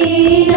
Thank you.